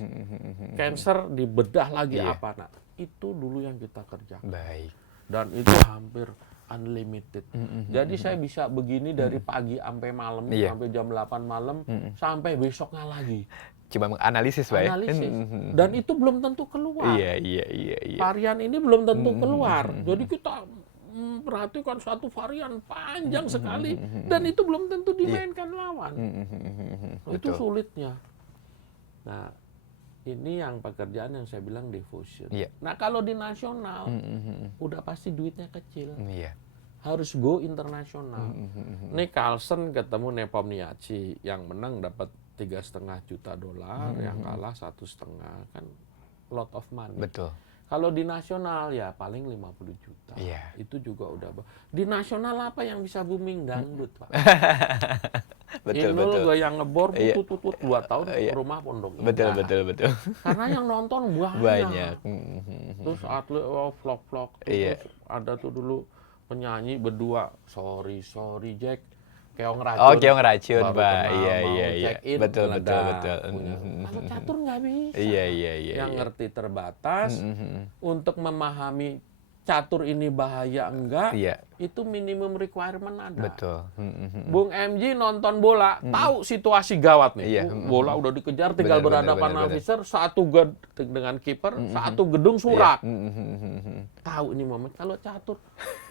Cancer dibedah lagi apa, nah itu dulu yang kita kerjakan. Baik. Dan itu hampir unlimited. Jadi saya bisa begini dari pagi sampai malam, sampai jam 8 malam, sampai besoknya lagi. Cuma menganalisis, Pak, ya? Analisis. Dan itu belum tentu keluar. Iya. Varian ini belum tentu keluar. Jadi kita perhatikan satu varian panjang sekali, dan itu belum tentu dimainkan lawan. Itu sulitnya. Nah, ini yang pekerjaan yang saya bilang devotion. Nah, kalau di nasional, udah pasti duitnya kecil. Harus go internasional. Nih Carlsen ketemu Nepomniachtchi, yang menang dapat $3,5 juta, yang kalah 1,5, kan lot of money. Betul. Kalau di nasional ya paling 50 juta. Itu juga udah. Di nasional apa yang bisa booming? Dangdut, Pak. Inul goyang ngebor, tutut 2 tahun rumah Pondok Indah. Betul. Karena yang nonton banyak. Terus atlet vlog. Terus ada tuh dulu penyanyi berdua, sorry Jack, keong racun. Oh, keong racun, Pak. Iya. Betul. Kalau catur nggak bisa. Iya. Yang ngerti terbatas, untuk memahami catur ini bahaya enggak, itu minimum requirement ada. Betul. Bung MJ nonton bola, tahu situasi gawat nih. Bola udah dikejar, tinggal berhadapan officer, satu dengan kiper, satu gedung surak. Tahu ini momen. Kalau catur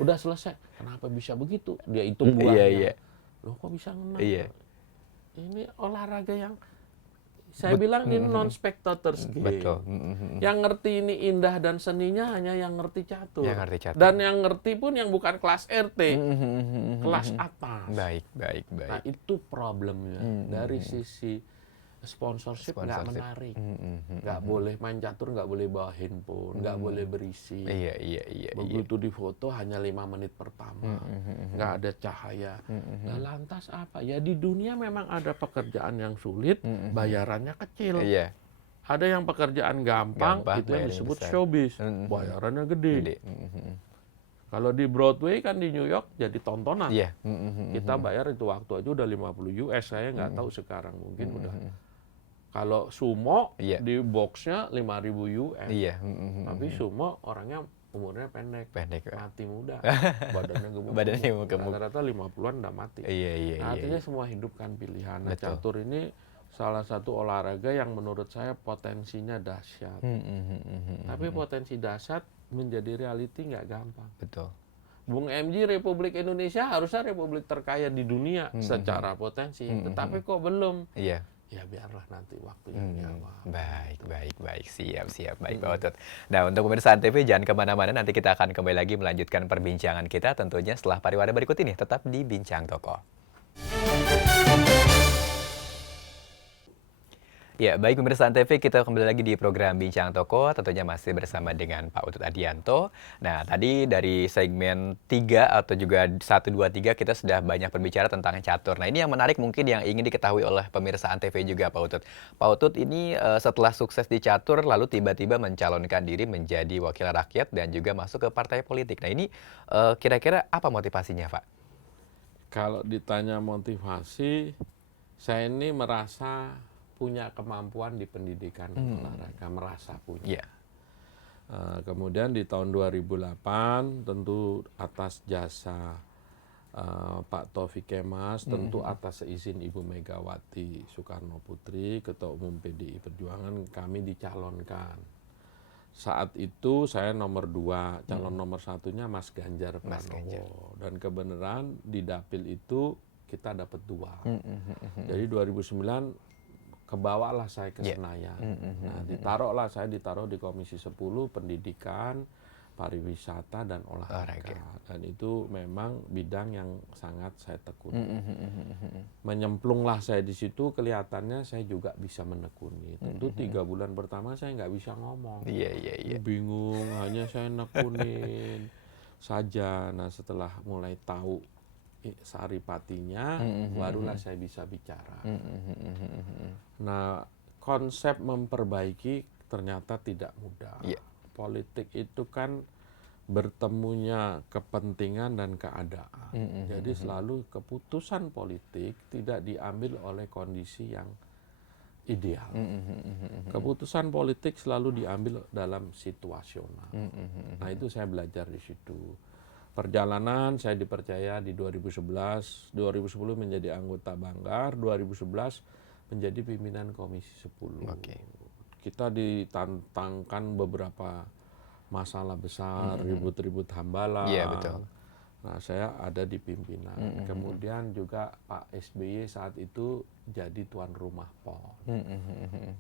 udah selesai, kenapa bisa begitu? Dia hitung buahnya. Loh, kok bisa menang? Ini olahraga yang saya bilang ini non-spectators game. Betul. Yang ngerti ini indah dan seninya hanya yang ngerti catur. Catur. Dan yang ngerti pun yang bukan kelas RT, kelas atas. Baik. Nah, itu problemnya. Dari sisi sponsorship nggak menarik. Nggak boleh main catur, nggak boleh bawa handphone, nggak boleh berisi. Iya. Begitu di foto hanya 5 menit pertama. Nggak ada cahaya. Nah, lantas apa? Ya di dunia memang ada pekerjaan yang sulit, bayarannya kecil. Ada yang pekerjaan gampang itu yang disebut showbiz. Bayarannya gede. Kalau di Broadway kan di New York jadi tontonan. Kita bayar itu waktu aja udah 50 US, saya nggak tahu sekarang mungkin udah. Kalau sumo di boxnya 5.000 US. Tapi sumo orangnya umurnya pendek, mati muda, badannya gemuk. Rata-rata 50-an udah mati. Artinya semua hidup kan pilihan. Nah, catur ini salah satu olahraga yang menurut saya potensinya dahsyat. Tapi potensi dahsyat menjadi reality nggak gampang. Betul. Bung MJ Republik Indonesia harusnya republik terkaya di dunia secara potensi, tetapi kok belum? Ya biarlah nanti waktu yang nyawa. Baik. Siap. Baik, Pak Utut. Nah, untuk pemirsa Antv jangan kemana-mana, nanti kita akan kembali lagi melanjutkan perbincangan kita tentunya setelah pariwara berikut ini. Tetap di Bincang Toko. Ya, baik pemirsa Antv, kita kembali lagi di program Bincang Toko, tentunya masih bersama dengan Pak Utut Adianto. Nah, tadi dari segmen 3 atau juga 1, 2, 3 kita sudah banyak berbicara tentang catur. Nah, ini yang menarik mungkin yang ingin diketahui oleh pemirsa Antv juga, Pak Utut. Pak Utut ini setelah sukses di catur, lalu tiba-tiba mencalonkan diri menjadi wakil rakyat dan juga masuk ke partai politik. Nah, ini kira-kira apa motivasinya, Pak? Kalau ditanya motivasi, saya ini merasa punya kemampuan di pendidikan olahraga, merasa punya. Kemudian di tahun 2008 tentu atas jasa Pak Taufik Kemas, tentu atas seizin Ibu Megawati Soekarno Putri, Ketua Umum PDI Perjuangan, kami dicalonkan. Saat itu saya nomor 2, calon nomor 1-nya Mas Ganjar Mas Ganjar. Pranowo. Dan kebenaran di dapil itu kita dapat 2. Jadi 2009 kebawalah saya ke Senayan. Nah, saya ditaruh di Komisi 10 Pendidikan, Pariwisata dan Olahraga. Dan itu memang bidang yang sangat saya tekuni. Menyemplunglah saya di situ, kelihatannya saya juga bisa menekuni. Tentu 3 bulan pertama saya nggak bisa ngomong. Iya. Bingung, hanya saya nekunin saja. Nah, setelah mulai tahu saripatinya, barulah saya bisa bicara. Nah, konsep memperbaiki ternyata tidak mudah. Politik itu kan bertemunya kepentingan dan keadaan. Jadi selalu keputusan politik tidak diambil oleh kondisi yang ideal. Keputusan politik selalu diambil dalam situasional. Nah, itu saya belajar di situ. Perjalanan saya dipercaya di 2011, 2010 menjadi anggota Banggar, 2011 menjadi pimpinan Komisi 10. Kita ditantangkan beberapa masalah besar, ribut-ribut hambalang. Iya, betul. Nah, saya ada di pimpinan. Kemudian juga Pak SBY saat itu jadi tuan rumah PON.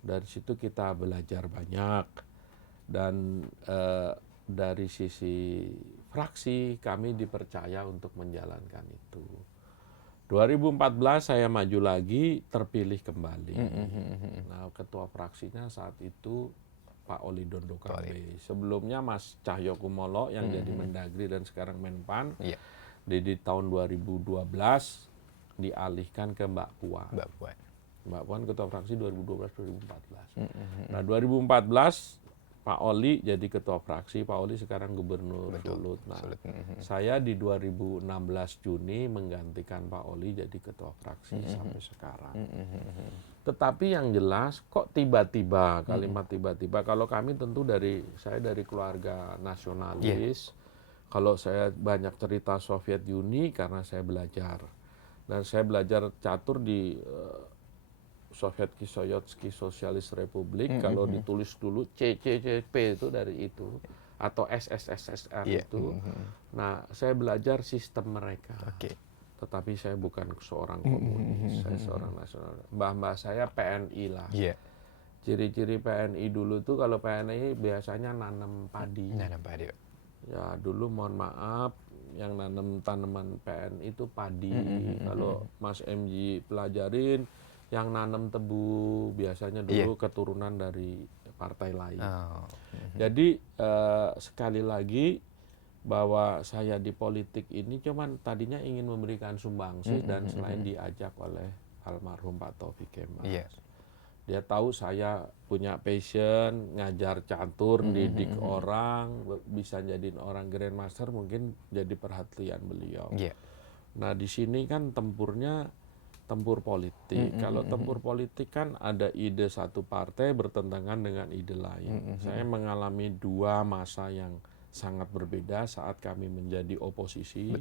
Dari situ kita belajar banyak. Dan dari sisi fraksi kami dipercaya untuk menjalankan itu. 2014 saya maju lagi, terpilih kembali. Nah, ketua fraksinya saat itu Pak Oli Dondo Kambe. Sebelumnya Mas Cahyo Kumolo yang jadi Mendagri dan sekarang Menpan. Di tahun 2012 dialihkan ke Mbak Puan. Mbak Puan ketua fraksi 2012-2014. Nah, 2014 Pak Oli jadi ketua fraksi, Pak Oli sekarang gubernur Sulut. Nah, saya di 2016 Juni menggantikan Pak Oli jadi ketua fraksi sampai sekarang. Tetapi yang jelas kok tiba-tiba, kalimat tiba-tiba, kalau kami tentu saya dari keluarga nasionalis, kalau saya banyak cerita Soviet Uni karena saya belajar. Dan saya belajar catur di Soviet Kisoyotski Socialist Republic, kalau ditulis dulu CCCP itu dari itu, atau SSSR itu. Nah, saya belajar sistem mereka. Tetapi saya bukan seorang komunis, saya seorang nasionalis. Mbah-mbah saya PNI lah. Ciri-ciri PNI dulu tuh, kalau PNI biasanya nanam padi. Ya, dulu mohon maaf, yang nanam tanaman PNI itu padi. Kalau Mas MJ pelajarin, yang nanam tebu biasanya dulu keturunan dari partai lain. Jadi sekali lagi bahwa saya di politik ini cuman tadinya ingin memberikan sumbangsi dan selain diajak oleh almarhum Pak Taufik Kemas. Dia tahu saya punya passion, ngajar catur, didik orang, bisa jadiin orang grandmaster, mungkin jadi perhatian beliau. Nah, di sini kan tempurnya tempur politik. Kalau tempur politik kan ada ide satu partai bertentangan dengan ide lain. Saya mengalami 2 masa yang sangat berbeda saat kami menjadi oposisi.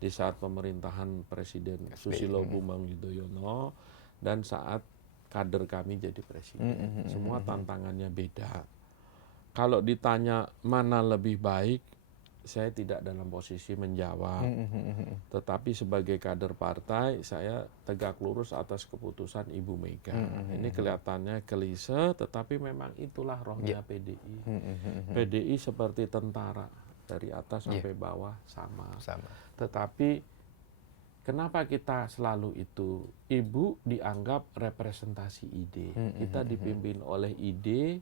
Di saat pemerintahan Presiden Susilo Bambang Yudhoyono dan saat kader kami jadi presiden. Semua tantangannya beda. Kalau ditanya mana lebih baik, saya tidak dalam posisi menjawab. Tetapi sebagai kader partai, saya tegak lurus atas keputusan Ibu Mega. Ini kelihatannya klise, tetapi memang itulah rohnya PDI. PDI seperti tentara, dari atas sampai bawah sama. Tetapi kenapa kita selalu itu? Ibu dianggap representasi ide. Kita dipimpin oleh ide,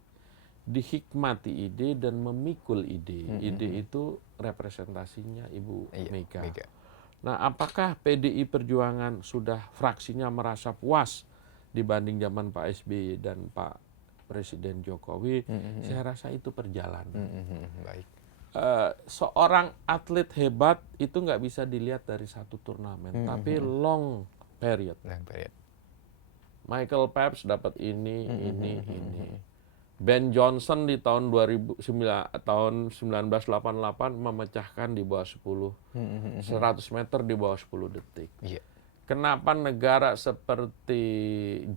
dihikmati ide dan memikul ide. Ide itu representasinya Ibu Mega. Nah, apakah PDI Perjuangan sudah fraksinya merasa puas dibanding zaman Pak SBY dan Pak Presiden Jokowi? Saya rasa itu perjalanan. Seorang atlet hebat itu nggak bisa dilihat dari satu turnamen, tapi long period. Michael Phelps dapat ini. Ben Johnson di tahun 1988 memecahkan di bawah 100 meter di bawah 10 detik. Kenapa negara seperti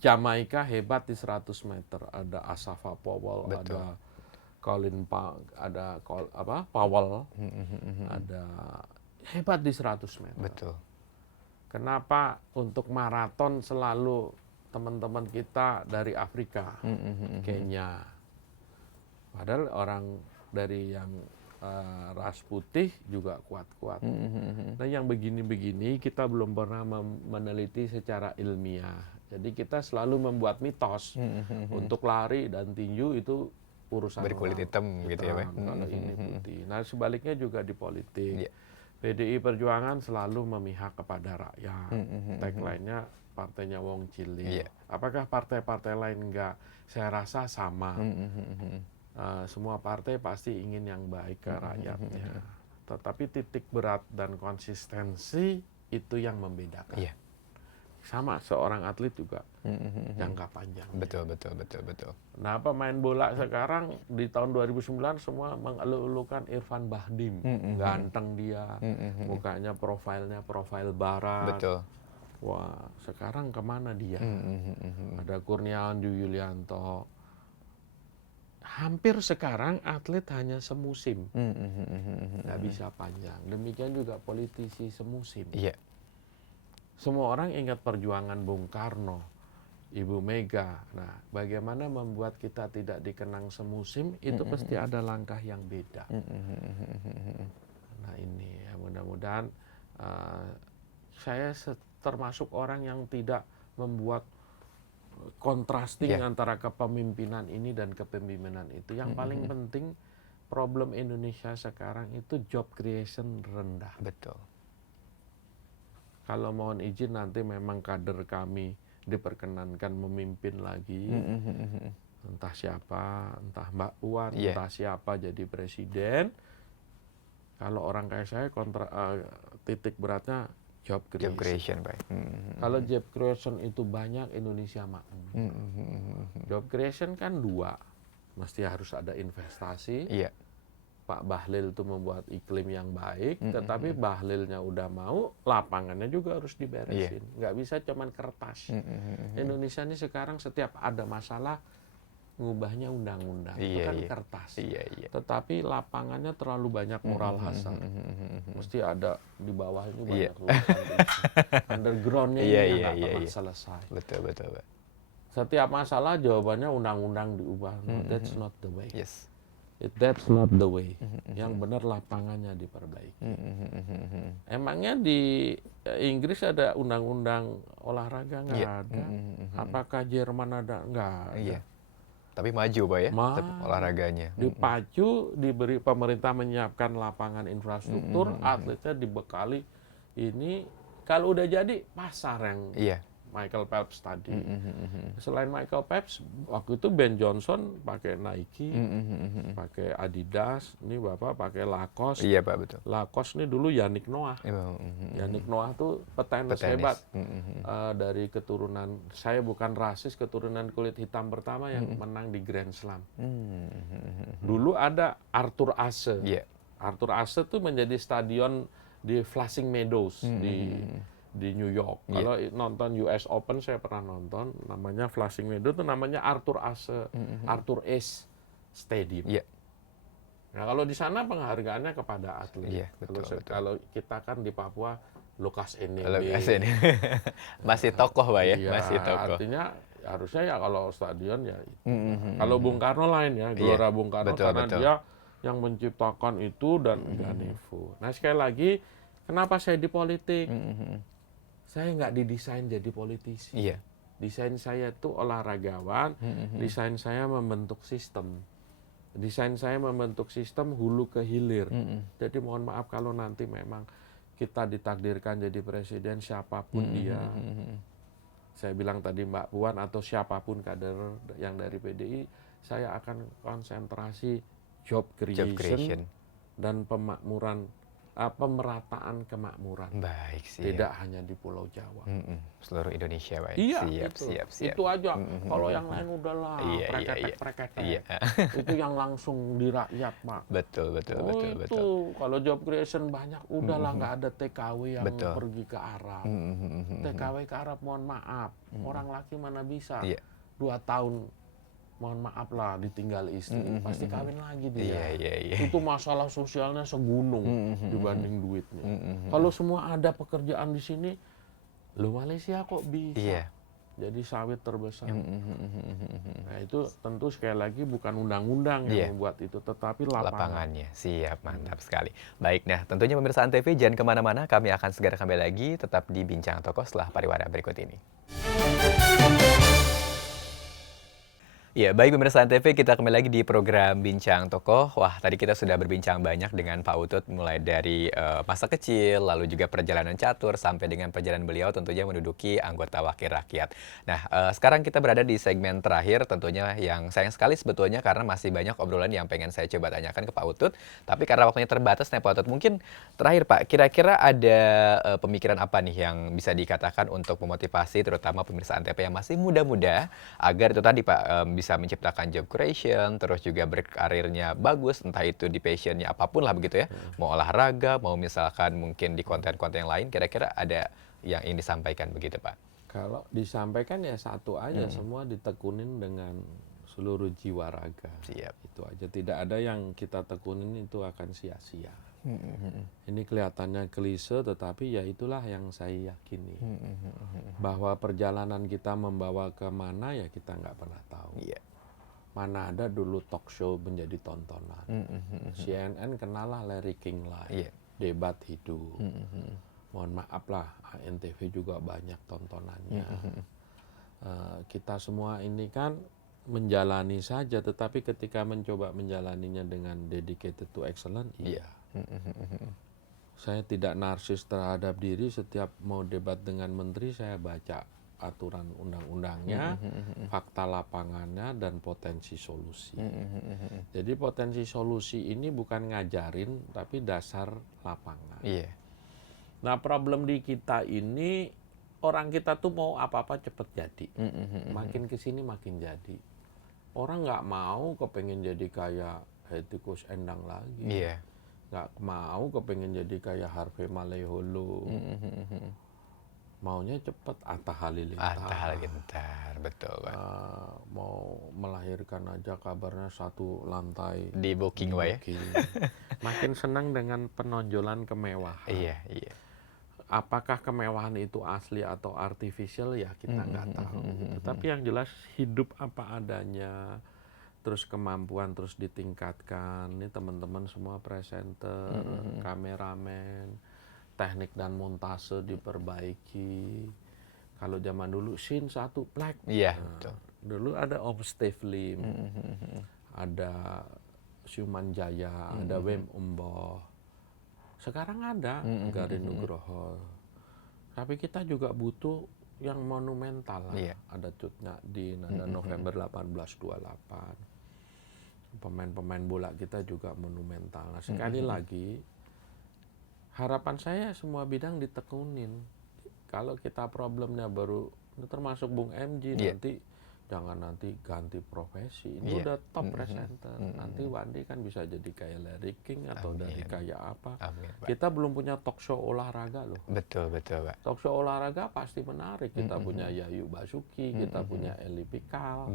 Jamaika hebat di 100 meter? Ada Asafa Powell, ada Powell, ada hebat di 100 meter. Betul. Kenapa untuk maraton selalu teman-teman kita dari Afrika, Kenya, padahal orang dari yang ras putih juga kuat-kuat. Nah yang begini-begini kita belum pernah meneliti secara ilmiah. Jadi kita selalu membuat mitos untuk lari dan tinju itu urusan Berkulit orang hitam gitu ya, Pak. kalau ini putih. Nah sebaliknya juga di politik. PDI Perjuangan selalu memihak kepada rakyat. Tagline-nya partainya Wong Cilik. Apakah partai-partai lain enggak? Saya rasa sama. Semua partai pasti ingin yang baik ke rakyatnya. Tetapi titik berat dan konsistensi itu yang membedakan. Sama seorang atlet juga jangka panjang. Betul. Nah pemain bola sekarang di tahun 2009 semua mengeluh-elukan Irfan Bahdim. Ganteng dia, mukanya profilnya profil barat. Betul. Wah sekarang kemana dia? Ada Kurniawan Yulianto. Hampir sekarang atlet hanya semusim. Nggak bisa panjang. Demikian juga politisi semusim. Semua orang ingat perjuangan Bung Karno, Ibu Mega. Nah, bagaimana membuat kita tidak dikenang semusim, itu pasti ada langkah yang beda. Nah ini ya mudah-mudahan saya termasuk orang yang tidak membuat contrasting antara kepemimpinan ini dan kepemimpinan itu. Yang paling penting problem Indonesia sekarang itu job creation rendah. Betul. Kalau mohon izin nanti memang kader kami diperkenankan memimpin lagi, entah siapa, entah Mbak Puan, entah siapa jadi presiden. Kalau orang kayak saya titik beratnya job creation. Job creation, Pak. Kalau job creation itu banyak, Indonesia makmur. Job creation kan dua, mesti harus ada investasi. Pak Bahlil itu membuat iklim yang baik, tetapi Bahlilnya udah mau, lapangannya juga harus diberesin. Nggak bisa cuman kertas. Indonesia ini sekarang setiap ada masalah, ngubahnya undang-undang. Itu kan kertas. Tetapi lapangannya terlalu banyak moral hazard. Mesti ada di bawah ini banyak tulisan. Underground-nya ini yang nggak pernah selesai. Betul, Pak. Setiap masalah jawabannya undang-undang diubah. No, that's not the way. That's not the way. Yang benar lapangannya diperbaiki. Emangnya di Inggris ada undang-undang olahraga? Nggak ada. Apakah Jerman ada? Nggak ada. Tapi maju, Pak ya, olahraganya. Dipacu, diberi pemerintah menyiapkan lapangan infrastruktur, atletnya dibekali. Ini kalau udah jadi pasar yang Michael Phelps tadi. Selain Michael Phelps, waktu itu Ben Johnson pakai Nike, pakai Adidas, ini Bapak pakai Lacoste. Iya, Pak, betul. Lacoste ini dulu Yannick Noah. Yannick Noah tuh petenis hebat. Dari keturunan, saya bukan rasis, keturunan kulit hitam pertama yang menang di Grand Slam. Dulu ada Arthur Ashe. Arthur Ashe tuh menjadi stadion di Flushing Meadows di New York. Kalau nonton US Open saya pernah nonton, namanya Flushing Meadows itu namanya Arthur Ashe, Arthur Ashe Stadium. Nah kalau di sana penghargaannya kepada atlet. Kalau kita kan di Papua Lukas NMB. Masih tokoh, Pak ya, masih tokoh. Artinya harusnya ya kalau stadion ya. Kalau Bung Karno lain ya, Gelora Bung Karno karena dia yang menciptakan itu dan Ganevo. Nah sekali lagi, kenapa saya di politik? Saya nggak didesain jadi politisi. Desain saya itu olahragawan, desain saya membentuk sistem. Desain saya membentuk sistem hulu ke hilir. Jadi mohon maaf kalau nanti memang kita ditakdirkan jadi presiden siapapun dia. Saya bilang tadi Mbak Puan atau siapapun kader yang dari PDI, saya akan konsentrasi job creation. Dan pemakmuran, pemerataan kemakmuran. Baik, tidak hanya di Pulau Jawa. Seluruh Indonesia, Pak. Siap. Itu aja. Kalau yang lain udahlah, preketek. Itu yang langsung di rakyat, Pak. Betul. Itu kalau job creation banyak, udahlah nggak ada TKW yang pergi ke Arab. TKW ke Arab, mohon maaf, orang laki mana bisa 2 tahun mohon maaf lah ditinggal istri, pasti kawin lagi Iya, dia. iya, iya. Itu masalah sosialnya segunung dibanding duitnya. Kalau semua ada pekerjaan di sini, lu Malaysia kok bisa Iya. jadi sawit terbesar. Nah itu tentu sekali lagi bukan undang-undang Iya. yang membuat itu, tetapi lapangan. Lapangannya, siap, mantap sekali. Baik, nah tentunya pemirsa Antv jangan kemana-mana, kami akan segera kembali lagi, tetap di Bincang Tokoh setelah pariwara berikut ini. Ya, baik pemirsa Antv, kita kembali lagi di program Bincang Tokoh. Wah, tadi kita sudah berbincang banyak dengan Pak Utut, mulai dari masa kecil, lalu juga perjalanan catur, sampai dengan perjalanan beliau tentunya menduduki anggota wakil rakyat. Nah, sekarang kita berada di segmen terakhir, tentunya yang sayang sekali sebetulnya karena masih banyak obrolan yang pengen saya coba tanyakan ke Pak Utut. Tapi karena waktunya terbatas nih Pak Utut, mungkin terakhir Pak, kira-kira ada pemikiran apa nih yang bisa dikatakan untuk memotivasi terutama pemirsa Antv yang masih muda-muda, agar itu tadi Pak, bisa menciptakan job creation, terus juga berkarirnya bagus, entah itu di passionnya apapun lah begitu ya, mau olahraga, mau misalkan mungkin di konten-konten yang lain, kira-kira ada yang ingin disampaikan begitu Pak? Kalau disampaikan ya satu aja, semua ditekunin dengan seluruh jiwa raga. Siap. Itu aja, tidak ada yang kita tekunin itu akan sia-sia. Ini kelihatannya klise, tetapi ya itulah yang saya yakini. Bahwa perjalanan kita membawa kemana ya kita nggak pernah tahu. Iya. Mana ada dulu talk show menjadi tontonan. CNN kenalah Larry King Live, Iya. debat hidup. Mohon maaf lah, ANTV juga banyak tontonannya. Kita semua ini kan menjalani saja, tetapi ketika mencoba menjalaninya dengan dedicated to excellence, iya. Saya tidak narsis terhadap diri, setiap mau debat dengan menteri saya baca aturan undang-undangnya, fakta lapangannya, dan potensi solusi. Jadi potensi solusi ini bukan ngajarin, tapi dasar lapangan. Iya. Nah problem di kita ini, orang kita tuh mau apa-apa cepet jadi. Makin kesini makin jadi. Orang nggak mau kepengen jadi kayak Hetty Koes Endang lagi. Iya. Nggak mau kepengen jadi kayak Harvey Maleholo. Maunya cepet, Atta Halilintar. Atta Halilintar, betul Pak. Mau melahirkan aja kabarnya satu lantai Di booking Pak ya? Makin senang dengan penonjolan kemewahan. Iya, iya. Apakah kemewahan itu asli atau artificial ya kita nggak tahu. Tapi yang jelas hidup apa adanya, terus kemampuan terus ditingkatkan. Ini teman-teman semua presenter, kameramen, teknik dan montase diperbaiki. Kalau zaman dulu scene satu plek. Iya, betul. Dulu ada Om Steve Lim, ada Syuman Jaya, ada Wem Umboh. Sekarang ada Garin Nugroho. Tapi kita juga butuh yang monumental lah. Iya. Ada Cut Nyak-Din, ada November 1828. Pemain-pemain bola kita juga monumental. Nah, sekali lagi harapan saya semua bidang ditekunin. Kalau kita problemnya baru, termasuk Bung MJ, nanti jangan nanti ganti profesi. Ini udah top presenter. Nanti Wandi kan bisa jadi kayak Larry King atau dari kayak apa. Kita belum punya talk show olahraga loh. Betul, betul Pak. Talk show olahraga pasti menarik. Kita punya Yayu Basuki, kita punya Eli Pikal.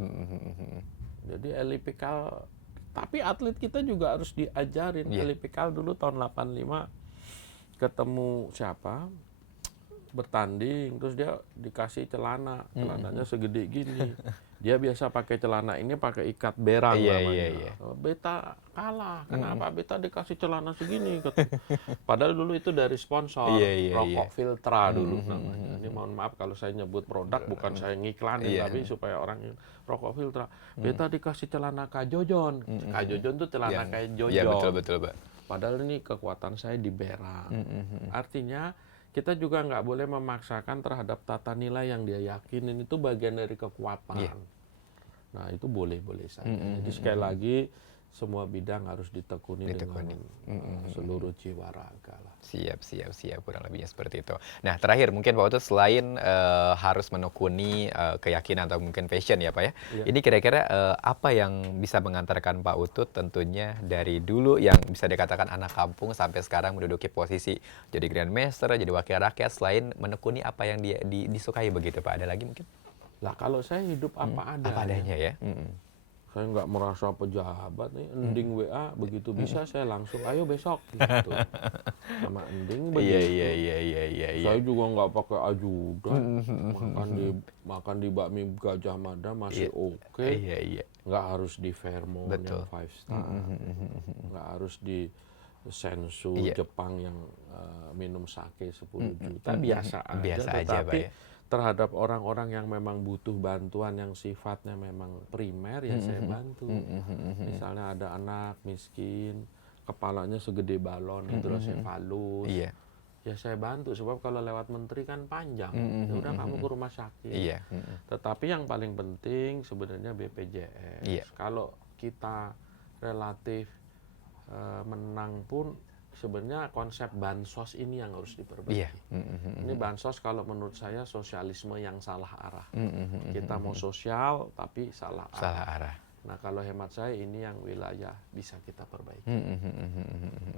Jadi Eli Pikal, tapi atlet kita juga harus diajarin. Eli Pikal dulu tahun 85 ketemu siapa? Bertanding, terus dia dikasih celananya segede gini. Dia biasa pakai celana ini pakai ikat berang namanya. Beta kalah. Kenapa? Beta dikasih celana segini. Padahal dulu itu dari sponsor. Rokok Filtra dulu namanya. Ini mohon maaf kalau saya nyebut produk, bukan saya ngiklanin, tapi supaya orang Rokok Filtra. Beta dikasih celana Kajojon. Kajojon tuh celana kayak Jojon. Iya, betul Pak. Padahal ini kekuatan saya di berang. Artinya kita juga nggak boleh memaksakan terhadap tata nilai yang dia yakinin, itu bagian dari kekuatan. Nah itu boleh-boleh saja. Jadi sekali lagi semua bidang harus ditekuni dengan seluruh jiwa raga lah. Siap, kurang lebihnya seperti itu. Nah terakhir mungkin Pak Utut selain harus menekuni keyakinan atau mungkin passion ya Pak ya, ini kira-kira apa yang bisa mengantarkan Pak Utut tentunya dari dulu yang bisa dikatakan anak kampung sampai sekarang menduduki posisi jadi Grandmaster, jadi wakil rakyat, selain menekuni apa yang disukai begitu Pak, ada lagi mungkin? Lah kalau saya hidup apa adanya. Apa adanya ya. Saya nggak merasa pejabat nih, ending WA begitu bisa saya langsung ayo besok gitu. Sama ending Iya, begitu. iya, iya, iya, iya, iya. Saya juga nggak pakai ajudan, makan di bakmi Gajah Mada masih oke, Iya, iya. nggak harus di Fairmont Betul. yang 5 star, nggak harus di Sensu Iya. Jepang yang minum sake 10 juta, biasa aja. Biasa aja, Pak, Tetapi ya. terhadap orang-orang yang memang butuh bantuan yang sifatnya memang primer, ya saya bantu. Misalnya ada anak miskin, kepalanya segede balon, hidrosefalus, Iya. ya saya bantu. Sebab kalau lewat menteri kan panjang, ya udah kamu ke rumah sakit. Iya. Tetapi yang paling penting sebenarnya BPJS. Iya. Kalau kita relatif menang pun sebenarnya konsep bansos ini yang harus diperbaiki. Iya. Ini bansos kalau menurut saya sosialisme yang salah arah. Kita mau sosial tapi salah arah. Salah arah. Nah kalau hemat saya ini yang wilayah bisa kita perbaiki.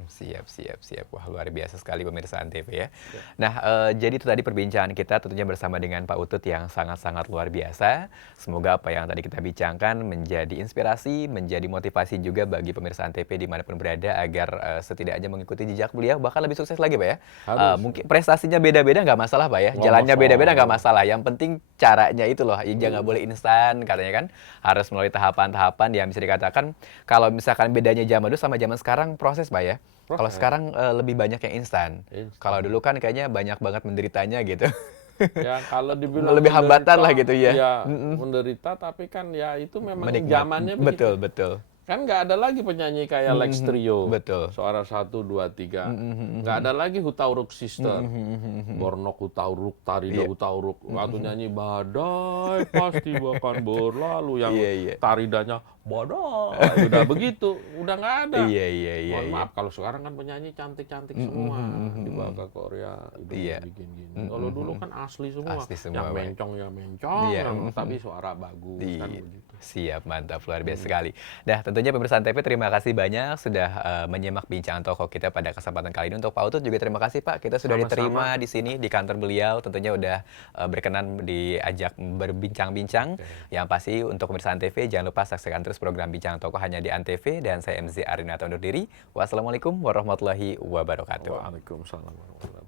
Siap, siap, siap. Wah, luar biasa sekali pemirsa Antv ya. Nah, jadi itu tadi perbincangan kita tentunya bersama dengan Pak Utut yang sangat-sangat luar biasa. Semoga apa yang tadi kita bincangkan menjadi inspirasi, menjadi motivasi juga bagi pemirsa Antv dimanapun berada agar setidaknya mengikuti jejak beliau, bahkan lebih sukses lagi Pak ya. Harus. Mungkin prestasinya beda-beda nggak masalah Pak ya. Nggak Jalannya masalah. beda-beda nggak masalah. Yang penting caranya itu loh. Jangan boleh instan katanya kan. Harus melalui tahapan-tahapan yang bisa dikatakan kalau misalkan bedanya zaman dulu sama zaman sekarang proses Pak ya. Kalau Proses. sekarang lebih banyak yang instan. Kalau dulu kan kayaknya banyak banget menderitanya gitu. Ya kalau dibilang Lebih hambatan menderita, lah gitu ya. Ya menderita tapi kan ya itu memang Menikmati. zamannya begitu. Betul, betul. Kan nggak ada lagi penyanyi kayak Lex Trio. Betul. Suara 1, 2, 3. Nggak ada lagi Hutauruk Sister. Bornok Hutauruk, Tarida Hutauruk. Waktu nyanyi badai pasti bahkan berlalu. Yang Iya, iya. taridanya badai. Udah begitu. Udah nggak ada. Iya, iya, iya. Mohon maaf kalau sekarang kan penyanyi cantik-cantik semua. Dibawa ke Korea. Iya. Bikin gini. Kalau dulu kan asli semua. Asli semua, Yang Pak. mencong, yang mencong. Iya. Tapi suara bagus. Kan Iya. begitu. Siap, mantap, luar biasa sekali. Nah, tentunya pemirsa Antv terima kasih banyak sudah menyimak bincang tokoh kita pada kesempatan kali ini. Untuk Pak Utut juga terima kasih Pak, kita sudah Sama-sama. diterima di sini di kantor beliau. Tentunya udah berkenan diajak berbincang-bincang. Yang pasti untuk pemirsa Antv jangan lupa saksikan terus program bincang tokoh hanya di Antv, dan saya MZ Arinata undur diri. Wassalamualaikum warahmatullahi wabarakatuh. Waalaikumsalam warahmatullahi wabarakatuh.